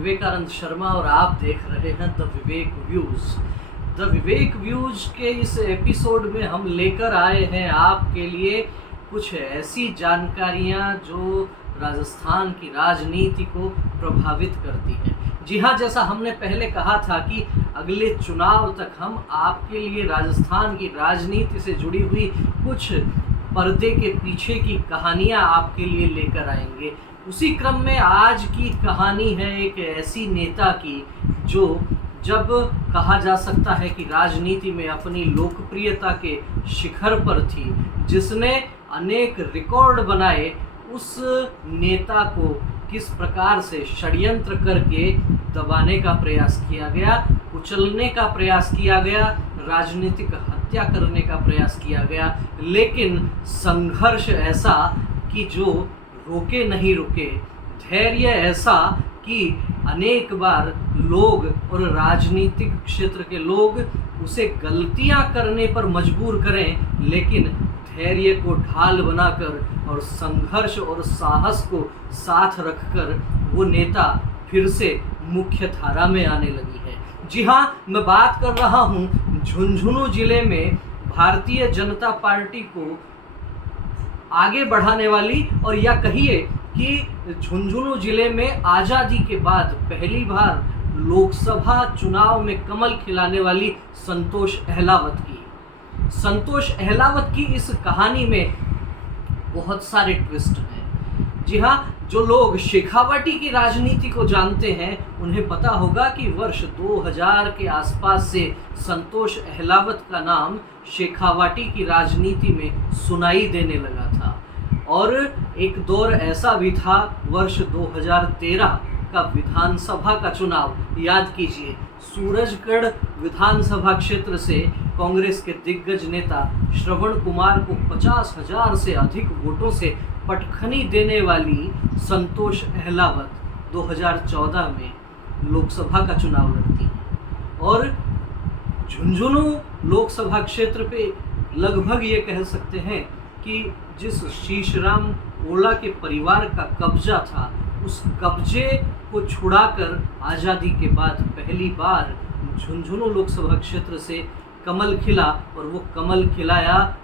विवेकानंद शर्मा और आप देख रहे हैं the Vivek views. The Vivek views के इस एपिसोड में हम लेकर आए हैं आपके लिए कुछ ऐसी जानकारियां जो राजस्थान की राजनीति को प्रभावित करती हैं। जी हाँ, जैसा हमने पहले कहा था कि अगले चुनाव तक हम आपके लिए राजस्थान की राजनीति से जुड़ी हुई कुछ पर्दे के पीछे की कहानियां आपके लिए लेकर आएंगे। उसी क्रम में आज की कहानी है एक ऐसी नेता की जो जब कहा जा सकता है कि राजनीति में अपनी लोकप्रियता के शिखर पर थी, जिसने अनेक रिकॉर्ड बनाए, उस नेता को किस प्रकार से षड्यंत्र करके दबाने का प्रयास किया गया, कुचलने का प्रयास किया गया, राजनीतिक हत्या करने का प्रयास किया गया, लेकिन संघर्ष ऐसा कि जो रोके नहीं रुके, धैर्य ऐसा कि अनेक बार लोग और राजनीतिक क्षेत्र के लोग उसे गलतियां करने पर मजबूर करें, लेकिन धैर्य को ढाल बनाकर और संघर्ष और साहस को साथ रखकर वो नेता फिर से मुख्य धारा में आने लगी है। जी हाँ, मैं बात कर रहा हूँ झुंझुनू जिले में भारतीय जनता पार्टी को आगे बढ़ाने वाली, और या कहिए कि झुंझुनू जिले में आज़ादी के बाद पहली बार लोकसभा चुनाव में कमल खिलाने वाली संतोष अहलावत की। संतोष अहलावत की इस कहानी में बहुत सारे ट्विस्ट हैं। जी हाँ, जो लोग शेखावाटी की राजनीति को जानते हैं उन्हें पता होगा कि वर्ष 2000 के आसपास से संतोष अहलावत का नाम शेखावाटी की राजनीति में सुनाई देने लगा था। और एक दौर ऐसा भी था, वर्ष 2013 का विधानसभा का चुनाव, याद कीजिए, सूरजगढ़ विधानसभा क्षेत्र से कांग्रेस के दिग्गज नेता श्रवण कुमार को 50,000 से अधिक वोटों से पटखनी देने वाली संतोष अहलावत 2014 में लोकसभा का चुनाव लड़ती है। और झुंझुनू लोकसभा क्षेत्र पे लगभग ये कह सकते हैं कि जिस शीशराम ओला के परिवार का कब्जा था, उस कब्जे को छुड़ाकर आज़ादी के बाद पहली बार झुंझुनू लोकसभा क्षेत्र से कमल खिला, और वो कमल खिलाया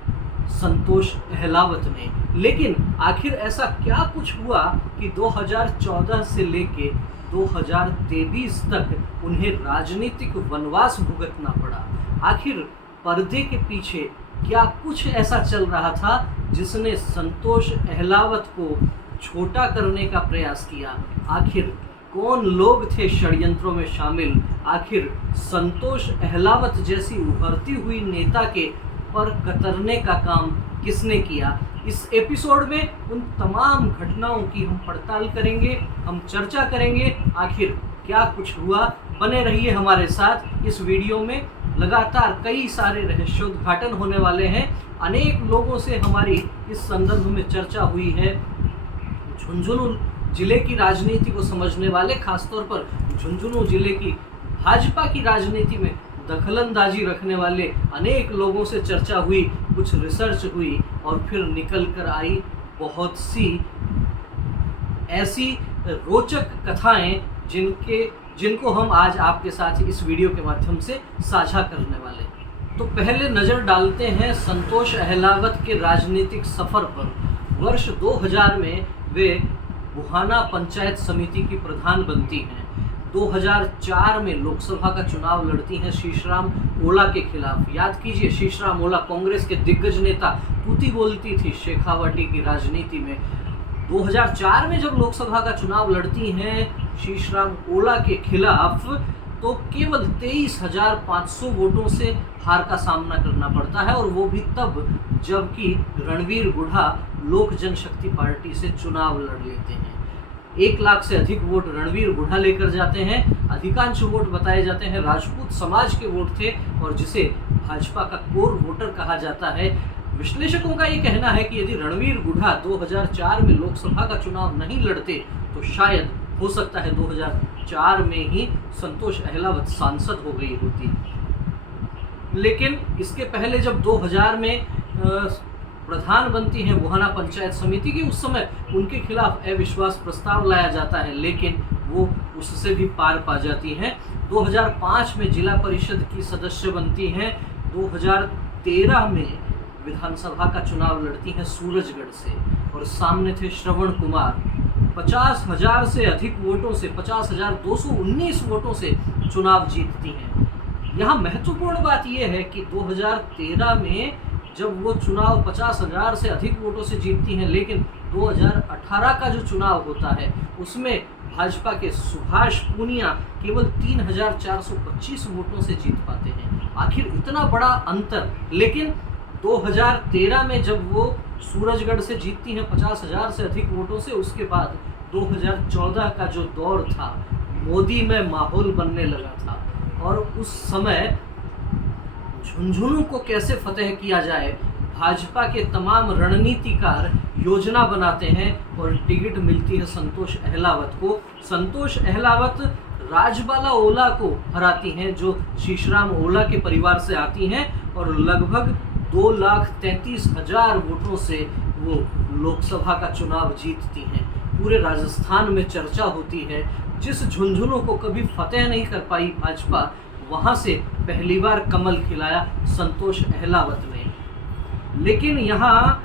संतोष अहलावत ने। लेकिन आखिर ऐसा क्या कुछ हुआ कि 2014 से लेके 2023 तक उन्हें राजनीतिक वनवास भुगतना पड़ा? आखिर पर्दे के पीछे क्या कुछ ऐसा चल रहा था जिसने संतोष अहलावत को छोटा करने का प्रयास किया? आखिर कौन लोग थे षड्यंत्रों में शामिल? आखिर संतोष अहलावत जैसी उभरती हुई नेता के पर कतरने का काम किसने किया? इस एपिसोड में उन तमाम घटनाओं की हम पड़ताल करेंगे, हम चर्चा करेंगे आखिर क्या कुछ हुआ। बने रहिए हमारे साथ इस वीडियो में। लगातार कई सारे रहस्योद्घाटन होने वाले हैं। अनेक लोगों से हमारी इस संदर्भ में चर्चा हुई है। झुंझुनू जिले की राजनीति को समझने वाले, खासतौर पर झुंझुनू जिले की भाजपा की राजनीति में दखलंदाजी रखने वाले अनेक लोगों से चर्चा हुई, कुछ रिसर्च हुई, और फिर निकल कर आई बहुत सी ऐसी रोचक कथाएं जिनको हम आज आपके साथ इस वीडियो के माध्यम से साझा करने वाले हैं। तो पहले नज़र डालते हैं संतोष अहलावत के राजनीतिक सफ़र पर। वर्ष 2000 में वे बुहाना पंचायत समिति की प्रधान बनती हैं। 2004 में लोकसभा का चुनाव लड़ती हैं शीशराम ओला के खिलाफ। याद कीजिए, शीशराम ओला कांग्रेस के दिग्गज नेता, तूती बोलती थी शेखावाटी की राजनीति में। 2004 में जब लोकसभा का चुनाव लड़ती हैं शीशराम ओला के खिलाफ, तो केवल 23,500 वोटों से हार का सामना करना पड़ता है, और वो भी तब जबकि रणवीर गुढ़ा लोक जनशक्ति पार्टी से चुनाव लड़ लेते हैं। 1 लाख से अधिक वोट रणवीर गुढ़ा लेकर जाते हैं। अधिकांश वोट बताए जाते हैं राजपूत समाज के वोट थे, और जिसे भाजपा का कोर वोटर कहा जाता है। विश्लेषकों का ये कहना है कि यदि रणवीर गुढ़ा 2004 में लोकसभा का चुनाव नहीं लड़ते तो शायद हो सकता है 2004 में ही संतोष अहलावत सांसद हो गई होती। लेकिन इसके पहले जब 2000 में प्रधान बनती हैं बुहाना पंचायत समिति की, उस समय उनके खिलाफ अविश्वास प्रस्ताव लाया जाता है, लेकिन वो उससे भी पार पा जाती हैं। 2005 में जिला परिषद की सदस्य बनती हैं। 2013 में विधानसभा का चुनाव लड़ती हैं सूरजगढ़ से और सामने थे श्रवण कुमार। 50,000 से अधिक वोटों से 50,219 वोटों से चुनाव जीतती हैं। यहाँ महत्वपूर्ण बात यह है कि 2013 में जब वो चुनाव 50,000 से अधिक वोटों से जीतती हैं, लेकिन 2018 का जो चुनाव होता है उसमें भाजपा के सुभाष पूनिया केवल 3,425 वोटों से जीत पाते हैं। आखिर इतना बड़ा अंतर। लेकिन 2013 में जब वो सूरजगढ़ से जीतती हैं 50,000 से अधिक वोटों से, उसके बाद 2014 का जो दौर था, मोदी में माहौल बनने लगा था और उस समय झुंझुनू को कैसे फतेह किया जाए, भाजपा के तमाम रणनीतिकार योजना बनाते हैं और टिकट मिलती है संतोष अहलावत को। संतोष अहलावत राजबाला ओला को हराती हैं, जो शीशराम ओला के परिवार से आती हैं और लगभग 2,33,000 वोटों से वो लोकसभा का चुनाव जीतती हैं। पूरे राजस्थान में चर्चा होती है, जिस झुंझुनू को कभी फतेह नहीं कर पाई भाजपा, वहाँ से पहली बार कमल खिलाया संतोष अहलावत ने। लेकिन यहाँ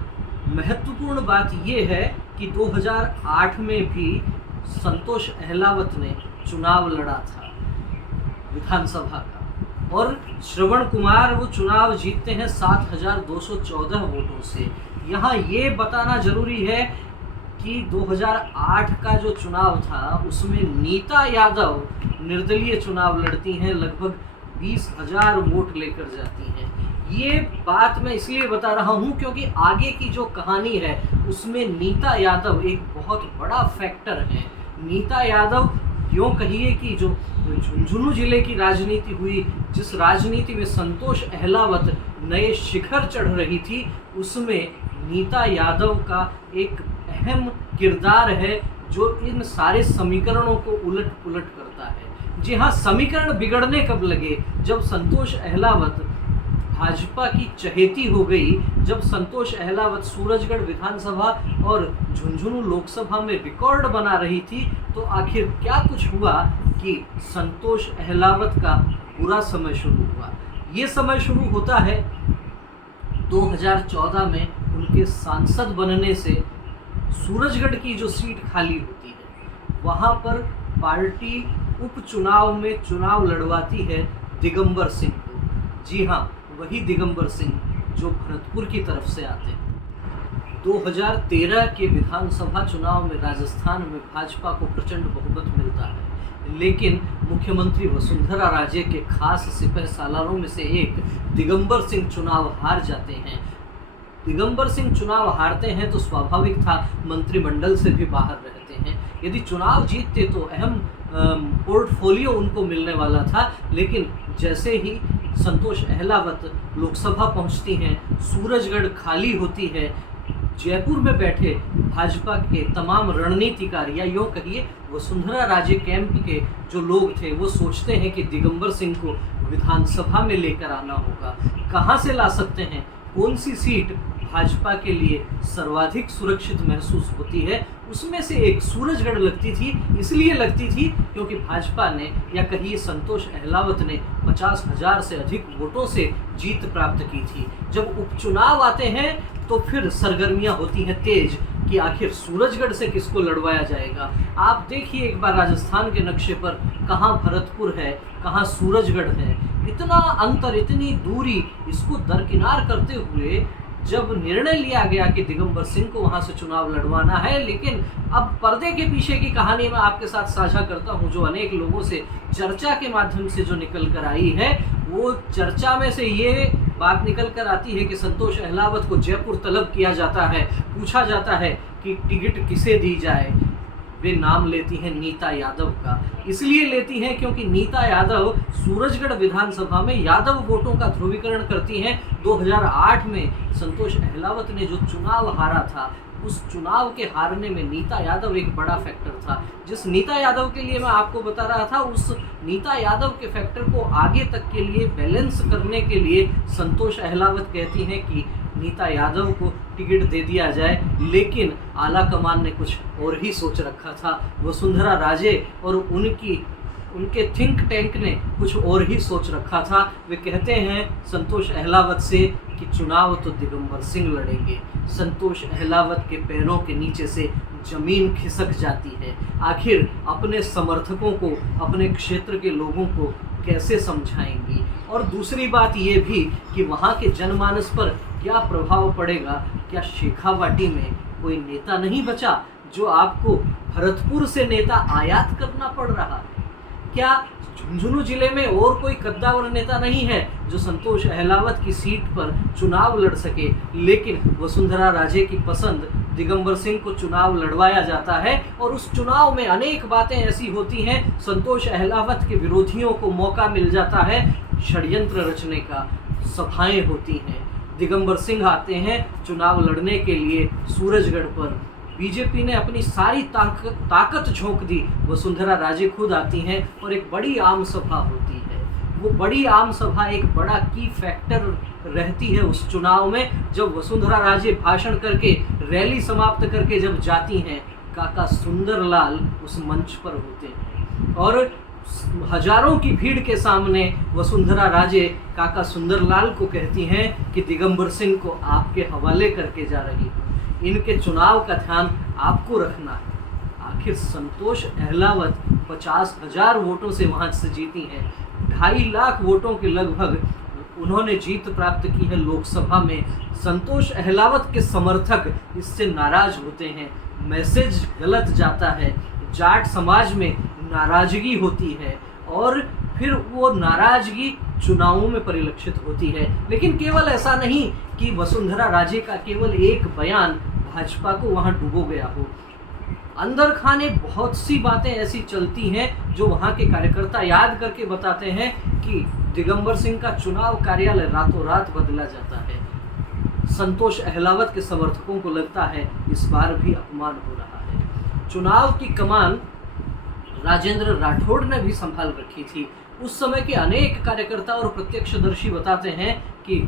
महत्वपूर्ण बात ये है कि 2008 में भी संतोष अहलावत ने चुनाव लड़ा था विधानसभा का और श्रवण कुमार वो चुनाव जीतते हैं 7,214 वोटों से। यहाँ ये बताना जरूरी है कि 2008 का जो चुनाव था उसमें नीता यादव निर्दलीय चुनाव लड़ती हैं, लगभग 20,000 वोट लेकर जाती हैं। ये बात मैं इसलिए बता रहा हूँ क्योंकि आगे की जो कहानी है उसमें नीता यादव एक बहुत बड़ा फैक्टर है। नीता यादव, यूँ कहिए कि जो झुंझुनू जिले की राजनीति हुई, जिस राजनीति में संतोष अहलावत नए शिखर चढ़ रही थी, उसमें नीता यादव का एक अहम किरदार है जो इन सारे समीकरणों को उलट पुलट करता है। जी हाँ, समीकरण बिगड़ने कब लगे? जब संतोष अहलावत भाजपा की चहेती हो गई, जब संतोष अहलावत सूरजगढ़ विधानसभा और झुंझुनू लोकसभा में रिकॉर्ड बना रही थी, तो आखिर क्या कुछ हुआ कि संतोष अहलावत का बुरा समय शुरू हुआ। ये समय शुरू होता है 2014 में उनके सांसद बनने से। सूरजगढ़ की जो सीट खाली होती है, वहाँ पर पार्टी उपचुनाव में चुनाव लड़वाती है दिगंबर सिंह को। जी हाँ, वही दिगंबर सिंह जो भरतपुर की तरफ से आते हैं। 2013 के विधानसभा चुनाव में राजस्थान में भाजपा को प्रचंड बहुमत मिलता है, लेकिन मुख्यमंत्री वसुंधरा राजे के खास सिपह सालारों में से एक दिगंबर सिंह चुनाव हार जाते हैं। दिगंबर सिंह चुनाव हारते हैं तो स्वाभाविक था मंत्रिमंडल से भी बाहर रहते हैं। यदि चुनाव जीतते तो अहम पोर्टफोलियो उनको मिलने वाला था, लेकिन जैसे ही संतोष अहलावत लोकसभा पहुंचती हैं, सूरजगढ़ खाली होती है, जयपुर में बैठे भाजपा के तमाम रणनीतिकार या यूँ कहिए वसुंधरा राजे कैंप के जो लोग थे, वो सोचते हैं कि दिगंबर सिंह को विधानसभा में लेकर आना होगा। कहाँ से ला सकते हैं? कौन सी सीट भाजपा के लिए सर्वाधिक सुरक्षित महसूस होती है? उसमें से एक सूरजगढ़ लगती थी। इसलिए लगती थी क्योंकि भाजपा ने या कहिए संतोष अहलावत ने 50,000 से अधिक वोटों से जीत प्राप्त की थी। जब उपचुनाव आते हैं तो फिर सरगर्मियां होती हैं तेज कि आखिर सूरजगढ़ से किसको लड़वाया जाएगा। आप देखिए एक बार राजस्थान के नक्शे पर, कहाँ भरतपुर है, कहाँ सूरजगढ़ है। इतना अंतर, इतनी दूरी, इसको दरकिनार करते हुए जब निर्णय लिया गया कि दिगंबर सिंह को वहां से चुनाव लड़वाना है, लेकिन अब पर्दे के पीछे की कहानी मैं आपके साथ साझा करता हूं, जो अनेक लोगों से चर्चा के माध्यम से जो निकल कर आई है, वो चर्चा में से ये बात निकल कर आती है कि संतोष अहलावत को जयपुर तलब किया जाता है, पूछा जाता है कि टिकट किसे दी जाए। वे नाम लेती हैं नीता यादव का। इसलिए लेती हैं क्योंकि नीता यादव सूरजगढ़ विधानसभा में यादव वोटों का ध्रुवीकरण करती हैं। 2008 में संतोष अहलावत ने जो चुनाव हारा था, उस चुनाव के हारने में नीता यादव एक बड़ा फैक्टर था। जिस नीता यादव के लिए मैं आपको बता रहा था, उस नीता यादव के फैक्टर को आगे तक के लिए बैलेंस करने के लिए संतोष अहलावत कहती हैं कि नीता यादव को टिकट दे दिया जाए, लेकिन आला कमान ने कुछ और ही सोच रखा था। वसुंधरा राजे और उनके थिंक टैंक ने कुछ और ही सोच रखा था। वे कहते हैं संतोष अहलावत से कि चुनाव तो दिगंबर सिंह लड़ेंगे। संतोष अहलावत के पैरों के नीचे से जमीन खिसक जाती है। आखिर अपने समर्थकों को, अपने क्षेत्र के लोगों को कैसे समझाएंगी? और दूसरी बात ये भी कि वहाँ के जनमानस पर क्या प्रभाव पड़ेगा? क्या शेखावाटी में कोई नेता नहीं बचा जो आपको भरतपुर से नेता आयात करना पड़ रहा है? क्या झुंझुनू जिले में और कोई कद्दावर नेता नहीं है जो संतोष अहलावत की सीट पर चुनाव लड़ सके? लेकिन वसुंधरा राजे की पसंद दिगंबर सिंह को चुनाव लड़वाया जाता है और उस चुनाव में अनेक बातें ऐसी होती हैं। संतोष अहलावत के विरोधियों को मौका मिल जाता है षड्यंत्र रचने का। सभाएं होती हैं, दिगंबर सिंह आते हैं चुनाव लड़ने के लिए सूरजगढ़ पर। बीजेपी ने अपनी सारी ताकत झोंक दी। वसुंधरा राजे खुद आती हैं और एक बड़ी आम सभा होती है। वो बड़ी आम सभा एक बड़ा की फैक्टर रहती है उस चुनाव में। जब वसुंधरा राजे भाषण करके, रैली समाप्त करके जब जाती हैं, काका सुंदरलाल उस मंच पर होते हैं और हजारों की भीड़ के सामने वसुंधरा राजे काका सुंदरलाल को कहती हैं कि दिगंबर सिंह को आपके हवाले करके जा रही हूँ, इनके चुनाव का ध्यान आपको रखना है। आखिर संतोष अहलावत 50,000 वोटों से वहाँ से जीती हैं। 2.5 लाख वोटों के लगभग उन्होंने जीत प्राप्त की है लोकसभा में। संतोष अहलावत के समर्थक इससे नाराज होते हैं, मैसेज गलत जाता है, जाट समाज में नाराजगी होती है और फिर वो नाराजगी चुनावों में परिलक्षित होती है। लेकिन केवल ऐसा नहीं कि वसुंधरा राजे का केवल एक बयान भाजपा को वहाँ डुबो गया हो। अंदर खाने बहुत सी बातें ऐसी चलती हैं जो वहाँ के कार्यकर्ता याद करके बताते हैं कि दिगंबर सिंह का चुनाव कार्यालय रातों रात बदला जाता है। संतोष अहलावत के समर्थकों को लगता है इस बार भी अपमान हो रहा है। चुनाव की कमान राजेंद्र राठौड़ ने भी संभाल रखी थी। उस समय के अनेक कार्यकर्ता और प्रत्यक्षदर्शी बताते हैं कि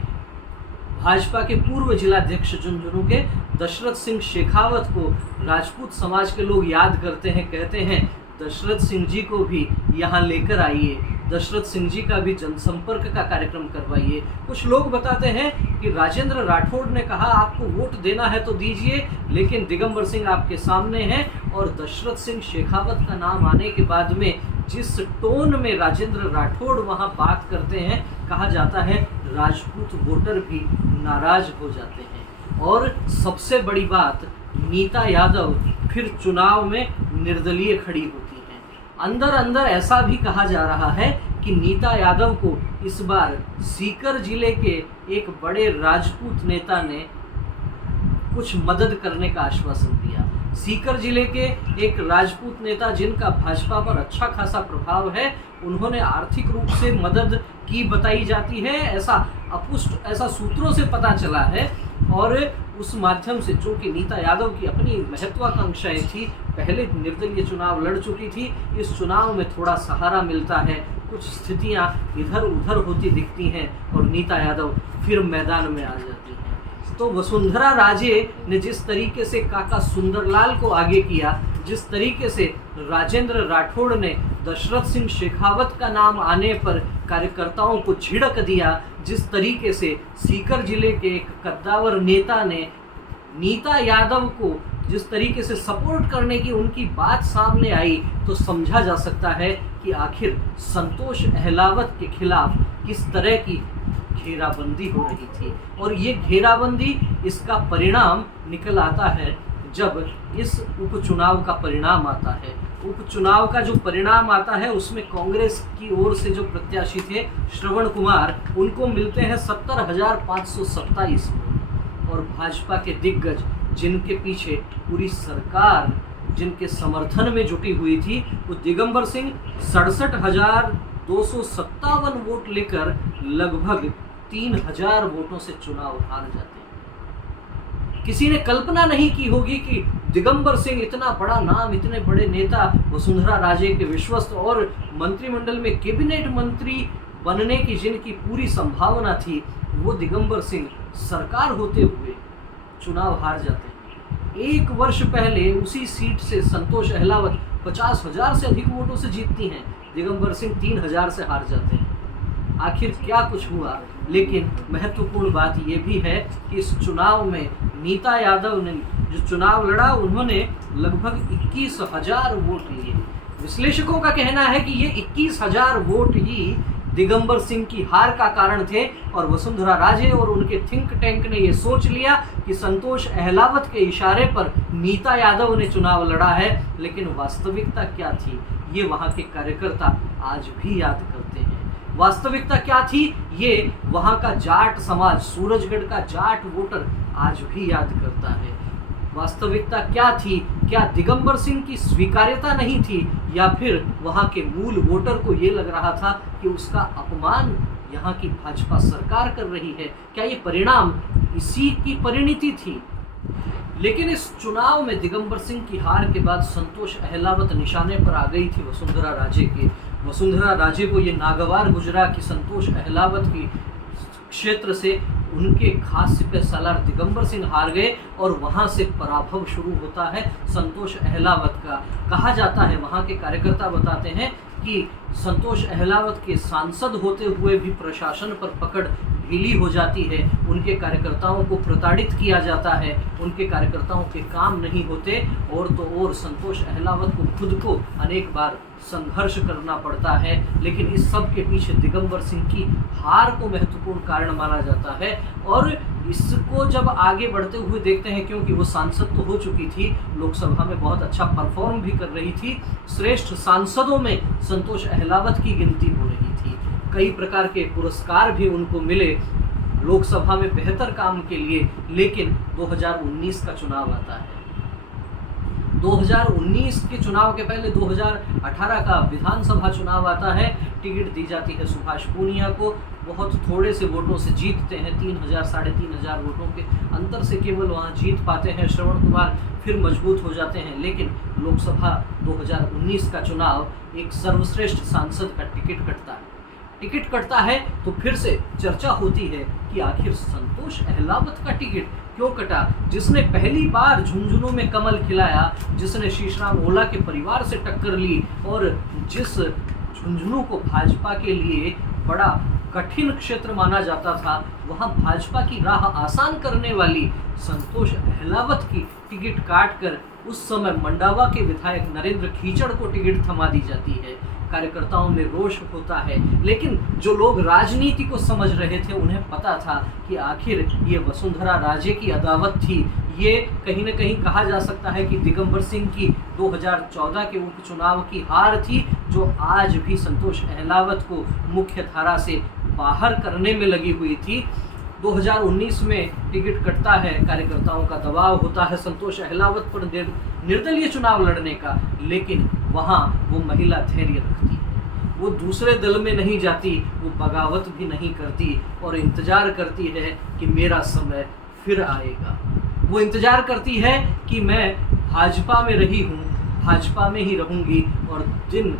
भाजपा के पूर्व जिलाध्यक्ष झुंझुनू के दशरथ सिंह शेखावत को राजपूत समाज के लोग याद करते हैं, कहते हैं दशरथ सिंह जी को भी यहाँ लेकर आइए, दशरथ सिंह जी का भी जनसंपर्क का कार्यक्रम करवाइए। कुछ लोग बताते हैं कि राजेंद्र राठौड़ ने कहा आपको वोट देना है तो दीजिए, लेकिन दिगंबर सिंह आपके सामने हैं। और दशरथ सिंह शेखावत का नाम आने के बाद में जिस टोन में राजेंद्र राठौड़ वहाँ बात करते हैं, कहा जाता है राजपूत वोटर भी नाराज हो जाते हैं। और सबसे बड़ी बात, नीता यादव फिर चुनाव में निर्दलीय खड़ी होती हैं। अंदर अंदर ऐसा भी कहा जा रहा है कि नीता यादव को इस बार सीकर जिले के एक बड़े राजपूत नेता ने कुछ मदद करने का आश्वासन दिया। सीकर जिले के एक राजपूत नेता जिनका भाजपा पर अच्छा खासा प्रभाव है, उन्होंने आर्थिक रूप से मदद की बताई जाती है, ऐसा सूत्रों से पता चला है। और उस माध्यम से, जो कि नीता यादव की अपनी महत्वाकांक्षाएं थी, पहले निर्दलीय चुनाव लड़ चुकी थी, इस चुनाव में थोड़ा सहारा मिलता है, कुछ स्थितियां इधर उधर होती दिखती हैं और नीता यादव फिर मैदान में आ जाती हैं। तो वसुंधरा राजे ने जिस तरीके से काका सुंदरलाल को आगे किया, जिस तरीके से राजेंद्र राठौड़ ने दशरथ सिंह शेखावत का नाम आने पर कार्यकर्ताओं को झिड़क दिया, जिस तरीके से सीकर जिले के एक कद्दावर नेता ने नीता यादव को जिस तरीके से सपोर्ट करने की उनकी बात सामने आई, तो समझा जा सकता है कि आखिर संतोष अहलावत के खिलाफ किस तरह की घेराबंदी हो रही थी। और ये घेराबंदी, इसका परिणाम निकल आता है जब इस उपचुनाव का परिणाम आता है। उपचुनाव का जो परिणाम आता है उसमें कांग्रेस की ओर से जो प्रत्याशी थे श्रवण कुमार, उनको मिलते हैं 70,527 वोट। और भाजपा के दिग्गज, जिनके पीछे पूरी सरकार जिनके समर्थन में जुटी हुई थी, वो दिगंबर सिंह 67,257 वोट लेकर लगभग 3,000 वोटों से चुनाव हार जाते हैं। किसी ने कल्पना नहीं की होगी कि दिगंबर सिंह, इतना बड़ा नाम, इतने बड़े नेता, वसुंधरा राजे के विश्वस्त और मंत्रिमंडल में कैबिनेट मंत्री बनने की जिनकी पूरी संभावना थी, वो दिगंबर सिंह सरकार होते हुए चुनाव हार जाते हैं। 1 वर्ष पहले उसी सीट से संतोष अहलावत 50,000 से अधिक वोटों से जीतती हैं, दिगंबर सिंह 3,000 से हार जाते हैं। आखिर क्या कुछ हुआ? लेकिन महत्वपूर्ण बात यह भी है कि इस चुनाव में नीता यादव ने जो चुनाव लड़ा, उन्होंने लगभग 21,000 वोट लिए। विश्लेषकों का कहना है कि ये 21,000 वोट ही दिगंबर सिंह की हार का कारण थे और वसुंधरा राजे और उनके थिंक टैंक ने ये सोच लिया कि संतोष अहलावत के इशारे पर नीता यादव ने चुनाव लड़ा है। लेकिन वास्तविकता क्या थी, ये वहाँ के कार्यकर्ता आज भी याद करते हैं। वास्तविकता क्या थी, ये वहाँ का जाट समाज, सूरजगढ़ का जाट वोटर आज भी याद करता है। वास्तविकता क्या थी? क्या दिगंबर सिंह की स्वीकार्यता नहीं थी, या फिर वहाँ के मूल वोटर को ये लग रहा था कि उसका अपमान यहाँ की भाजपा सरकार कर रही है? क्या ये परिणाम इसी की परिणति थी? लेकिन इस चुनाव में दिगंबर सिंह की हार के बाद संतोष अहलावत निशाने पर आ गई थी वसुंधरा राजे के। वसुंधरा राजे को ये नागवार गुजरा कि संतोष अहलावत की क्षेत्र से उनके खास सिपह सालार दिगंबर सिंह हार गए और वहां से पराभव शुरू होता है संतोष अहलावत का। कहा जाता है, वहां के कार्यकर्ता बताते हैं कि संतोष अहलावत के सांसद होते हुए भी प्रशासन पर पकड़ ढीली हो जाती है, उनके कार्यकर्ताओं को प्रताड़ित किया जाता है, उनके कार्यकर्ताओं के काम नहीं होते, और तो और संतोष अहलावत को खुद को अनेक बार संघर्ष करना पड़ता है। लेकिन इस सब के पीछे दिगंबर सिंह की हार को महत्वपूर्ण कारण माना जाता है। और इसको जब आगे बढ़ते हुए देखते हैं, क्योंकि वो सांसद तो हो चुकी थी, लोकसभा में बहुत अच्छा परफॉर्म भी कर रही थी, श्रेष्ठ सांसदों में संतोष अहलावत की गिनती हो रही थी, कई प्रकार के पुरस्कार भी उनको मिले लोकसभा में बेहतर काम के लिए। लेकिन 2019 का चुनाव आता है। 2019 के चुनाव के पहले 2018 का विधानसभा चुनाव आता है। टिकट दी जाती है सुभाष पूनिया को, बहुत थोड़े से वोटों से जीतते हैं, 3,000 साढ़े 3,000 वोटों के अंतर से केवल वहाँ जीत पाते हैं। श्रवण कुमार फिर मजबूत हो जाते हैं। लेकिन लोकसभा 2019 का चुनाव एक सर्वश्रेष्ठ सांसद का टिकट कटता है तो फिर से चर्चा होती है कि आखिर संतोष अहलावत का टिकट क्यों कटा, जिसने पहली बार झुंझुनू में कमल खिलाया, जिसने शीशराम ओला के परिवार से टक्कर ली और जिस झुंझुनू को भाजपा के लिए बड़ा कठिन क्षेत्र माना जाता था, वहां भाजपा की राह आसान करने वाली संतोष अहलावत की टिकट काटकर उस समय मंडावा के विधायक नरेंद्र खीचड़ को टिकट थमा दी जाती है। कार्यकर्ताओं में रोष होता है। लेकिन जो लोग राजनीति को समझ रहे थे, उन्हें पता था कि आखिर ये वसुंधरा राजे की अदावत थी। ये कहीं न कहीं कहा जा सकता है कि दिगंबर सिंह की 2014 के उपचुनाव की हार थी, जो आज भी संतोष अहलावत को मुख्य धारा से बाहर करने में लगी हुई थी। 2019 में टिकट कटता है, कार्यकर्ताओं का दबाव होता है संतोष अहलावत पर निर्दलीय चुनाव लड़ने का। लेकिन वहाँ वो महिला धैर्य रखती है, वो दूसरे दल में नहीं जाती, वो बगावत भी नहीं करती और इंतजार करती है कि मेरा समय फिर आएगा। वो इंतजार करती है कि मैं भाजपा में रही हूँ, भाजपा में ही रहूँगी, और दिन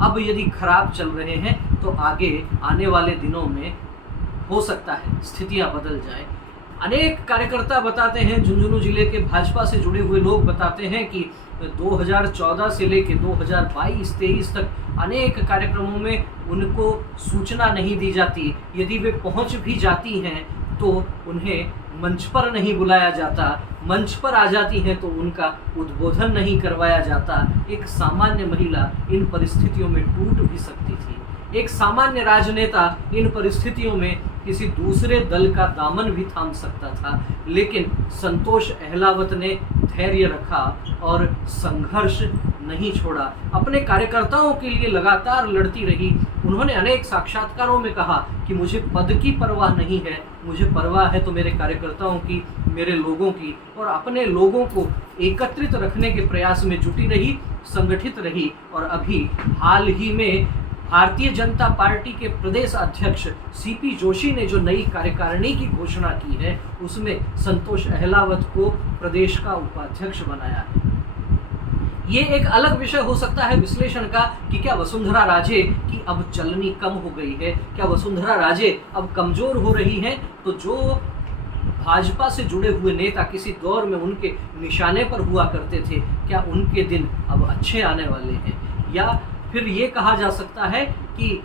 अब यदि खराब चल रहे हैं तो आगे आने वाले दिनों में हो सकता है स्थितियां बदल जाए। अनेक कार्यकर्ता बताते हैं, झुंझुनू जिले के भाजपा से जुड़े हुए लोग बताते हैं कि 2014 से लेकर 2022-23 तक अनेक कार्यक्रमों में उनको सूचना नहीं दी जाती। यदि वे पहुंच भी जाती हैं तो उन्हें मंच पर नहीं बुलाया जाता, मंच पर आ जाती हैं तो उनका उद्बोधन नहीं करवाया जाता। एक सामान्य महिला इन परिस्थितियों में टूट भी सकती थी। एक सामान्य राजनेता इन परिस्थितियों में किसी दूसरे दल का दामन भी थाम सकता था। लेकिन संतोष अहलावत ने धैर्य रखा और संघर्ष नहीं छोड़ा, अपने कार्यकर्ताओं के लिए लगातार लड़ती रही। उन्होंने अनेक साक्षात्कारों में कहा कि मुझे पद की परवाह नहीं है, मुझे परवाह है तो मेरे कार्यकर्ताओं की, मेरे लोगों की, और अपने लोगों को एकत्रित रखने के प्रयास में जुटी रही, संगठित रही। और अभी हाल ही में भारतीय जनता पार्टी के प्रदेश अध्यक्ष सीपी जोशी ने जो नई कार्यकारिणी की घोषणा की है, उसमें संतोष अहलावत को प्रदेश का उपाध्यक्ष बनाया है। ये एक अलग विषय हो सकता है विश्लेषण का कि क्या वसुंधरा राजे की अब चलनी कम हो गई है, क्या वसुंधरा राजे अब कमजोर हो रही हैं, तो जो भाजपा से जुड़े हुए नेता किसी दौर में उनके निशाने पर हुआ करते थे, क्या उनके दिन अब अच्छे आने वाले हैं। या फिर ये कहा जा सकता है कि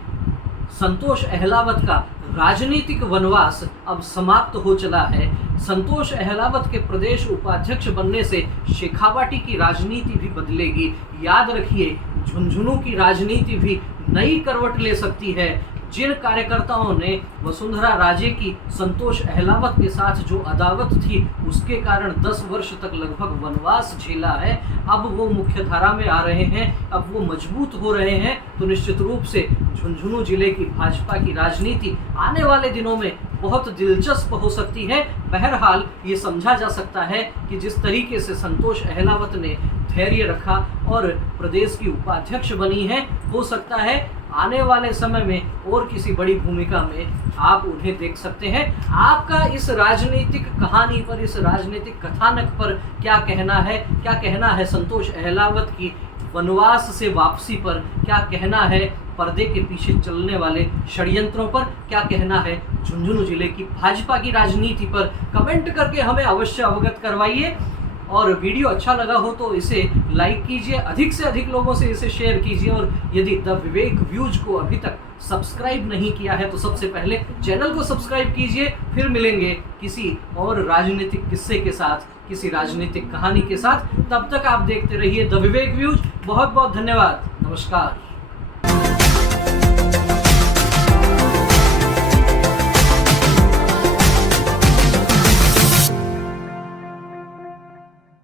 संतोष अहलावत का राजनीतिक वनवास अब समाप्त हो चला है। संतोष अहलावत के प्रदेश उपाध्यक्ष बनने से शेखावाटी की राजनीति भी बदलेगी। याद रखिए, झुंझुनू की राजनीति भी नई करवट ले सकती है। जिन कार्यकर्ताओं ने वसुंधरा राजे की संतोष अहलावत के साथ जो अदावत थी, उसके कारण 10 वर्ष तक लगभग वनवास झेला है, अब वो मुख्य धारा में आ रहे हैं, अब वो मजबूत हो रहे हैं। तो निश्चित रूप से झुंझुनू जिले की भाजपा की राजनीति आने वाले दिनों में बहुत दिलचस्प हो सकती है। बहरहाल ये समझा जा सकता है कि जिस तरीके से संतोष अहलावत ने धैर्य रखा और प्रदेश की उपाध्यक्ष बनी है, हो सकता है आने वाले समय में और किसी बड़ी भूमिका में आप उन्हें देख सकते हैं। आपका इस राजनीतिक कहानी पर, इस राजनीतिक कथानक पर क्या कहना है? क्या कहना है संतोष अहलावत की वनवास से वापसी पर? क्या कहना है पर्दे के पीछे चलने वाले षड्यंत्रों पर? क्या कहना है झुंझुनू जिले की भाजपा की राजनीति पर? कमेंट करके हमें अवश्य अवगत करवाइए। और वीडियो अच्छा लगा हो तो इसे लाइक कीजिए, अधिक से अधिक लोगों से इसे शेयर कीजिए। और यदि द विवेक व्यूज को अभी तक सब्सक्राइब नहीं किया है तो सबसे पहले चैनल को सब्सक्राइब कीजिए। फिर मिलेंगे किसी और राजनीतिक किस्से के साथ, किसी राजनीतिक कहानी के साथ। तब तक आप देखते रहिए द विवेक व्यूज। बहुत बहुत धन्यवाद। नमस्कार।